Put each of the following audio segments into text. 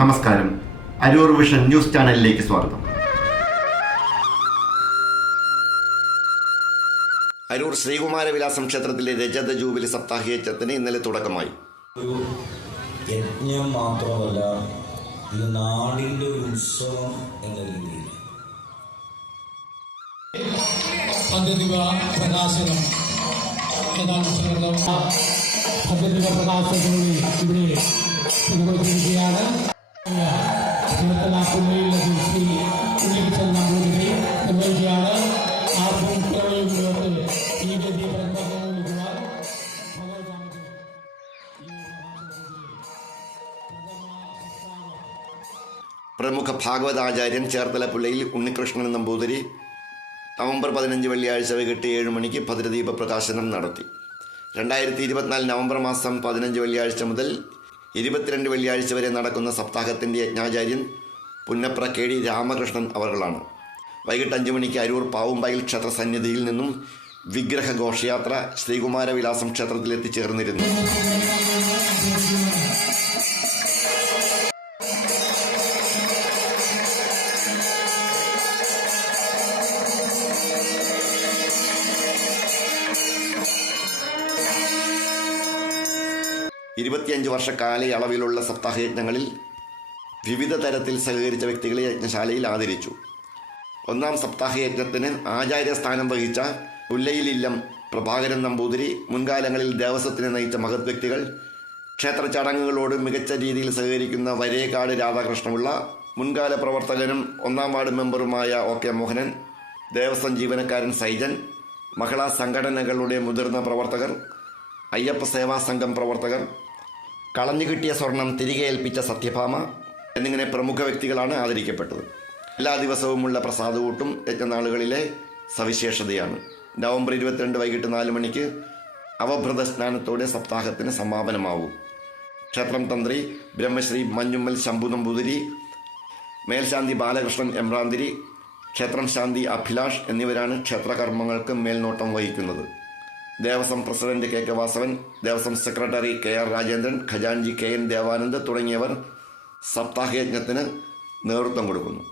നമസ്കാരം. Aroor vision news ചാനലിലേക്ക് സ്വാഗതം. അരൂർ ശ്രീകുമാരവിലാസം ക്ഷേത്രത്തിലെ രജത ജൂബിലി സപ്താഹയജ്ഞത്തിന് ഇന്നലെ തുടക്കമായി. ഒരു യജ്ഞം മാത്രമല്ല, ഇത് നാടിൻ്റെ ഒരു ഉത്സവം എന്ന രീതിയിൽ പ്രകാശനം ഇവിടെ നിർവഹിച്ചിരിക്കുകയാണ്. നിർവഹിക്കുകയാണ്. ആർക്കും ഈ ഗതി പ്രമുഖ ഭാഗവതാചാര്യൻ ചേർത്തല പുല്ലയിൽ ഉണ്ണികൃഷ്ണൻ നമ്പൂതിരി നവംബർ 15 വെള്ളിയാഴ്ച വൈകിട്ട് 7 മണിക്ക് ഭദ്രദീപ പ്രകാശനം നടത്തി. 2024 നവംബർ മാസം 15 വെള്ളിയാഴ്ച മുതൽ 22 വെള്ളിയാഴ്ച വരെ നടക്കുന്ന സപ്താഹത്തിൻ്റെ യജ്ഞാചാര്യൻ പുന്നപ്ര KD രാമകൃഷ്ണൻ അവർകളാണ്. വൈകിട്ട് 5 മണിക്ക് അരൂർ പാവുമ്പയിൽ ക്ഷേത്ര സന്നിധിയിൽ നിന്നും വിഗ്രഹ ഘോഷയാത്ര ശ്രീകുമാരവിലാസം ക്ഷേത്രത്തിലെത്തിച്ചേർന്നിരുന്നു. വർഷ കാലയളവിലുള്ള സപ്താഹയജ്ഞങ്ങളിൽ വിവിധ തരത്തിൽ സഹകരിച്ച വ്യക്തികളെ യജ്ഞശാലയിൽ ആദരിച്ചു. ഒന്നാം സപ്താഹയജ്ഞത്തിന് ആചാര്യസ്ഥാനം വഹിച്ച പുല്ലയിലില്ലം പ്രഭാകരൻ നമ്പൂതിരി, മുൻകാലങ്ങളിൽ ദേവസ്വത്തിനെ നയിച്ച മഹത് വ്യക്തികൾ, ക്ഷേത്ര ചടങ്ങുകളോട് മികച്ച രീതിയിൽ സഹകരിക്കുന്ന വരേക്കാട് രാധാകൃഷ്ണപിള്ള, മുൻകാല പ്രവർത്തകനും 1-ാം വാർഡ് മെമ്പറുമായ OK മോഹനൻ, ദേവസ്വം ജീവനക്കാരൻ സൈജൻ, മഹിളാ സംഘടനകളുടെ മുതിർന്ന പ്രവർത്തകർ, അയ്യപ്പ സേവാ സംഘം പ്രവർത്തകർ, കളഞ്ഞുകിട്ടിയ സ്വർണം തിരികെ ഏൽപ്പിച്ച സത്യഭാമ എന്നിങ്ങനെ പ്രമുഖ വ്യക്തികളാണ് ആദരിക്കപ്പെട്ടത്. എല്ലാ ദിവസവുമുള്ള പ്രസാദകൂട്ടും യജ്ഞനാളുകളിലെ സവിശേഷതയാണ്. നവംബർ 22 വൈകിട്ട് 4 മണിക്ക് അവഭൃത സ്നാനത്തോടെ സപ്താഹത്തിന് സമാപനമാവും. ക്ഷേത്രം തന്ത്രി ബ്രഹ്മശ്രീ മഞ്ഞുമ്മൽ ശംഭു നമ്പൂതിരി, മേൽശാന്തി ബാലകൃഷ്ണൻ എമ്രാന്തിരി, ക്ഷേത്രം ശാന്തി അഭിലാഷ് എന്നിവരാണ് ക്ഷേത്രകർമ്മങ്ങൾക്ക് മേൽനോട്ടം വഹിക്കുന്നത്. Devaswom president KK Vasavan, Devaswom secretary KR Rajendran, ഖജാൻജി KN ദേവാനന്ദ് തുടങ്ങിയവർ സപ്താഹയജ്ഞത്തിന് നേതൃത്വം കൊടുക്കുന്നു.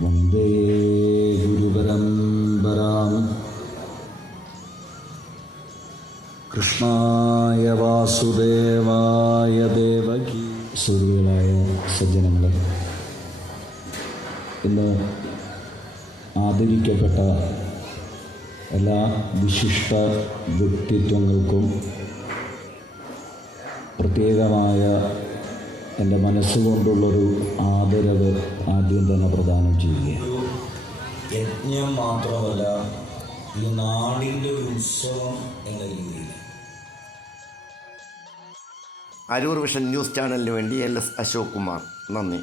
വന്ദേ ഗുരുപരമ്പരാം. കൃഷ്ണായ വാസുദേവായ ദേവകി. സുഹൃത്തുക്കളായ സജ്ജനങ്ങൾ, ഇന്ന് ആദരിക്കപ്പെട്ട എല്ലാ വിശിഷ്ട വ്യക്തിത്വങ്ങൾക്കും പ്രത്യേകമായ എൻ്റെ മനസ്സുകൊണ്ടുള്ളൊരു ആദരവ് ആദ്യം തന്നെ പ്രദാനം ചെയ്യുകയാണ്. യജ്ഞം മാത്രമല്ല, ഇത് നാടിൻ്റെ ഒരു ഉത്സവം എന്ന രീതിയിൽ. അരൂർ വിഷൻ ന്യൂസ് ചാനലിന് വേണ്ടി LS അശോക് കുമാർ. നന്ദി.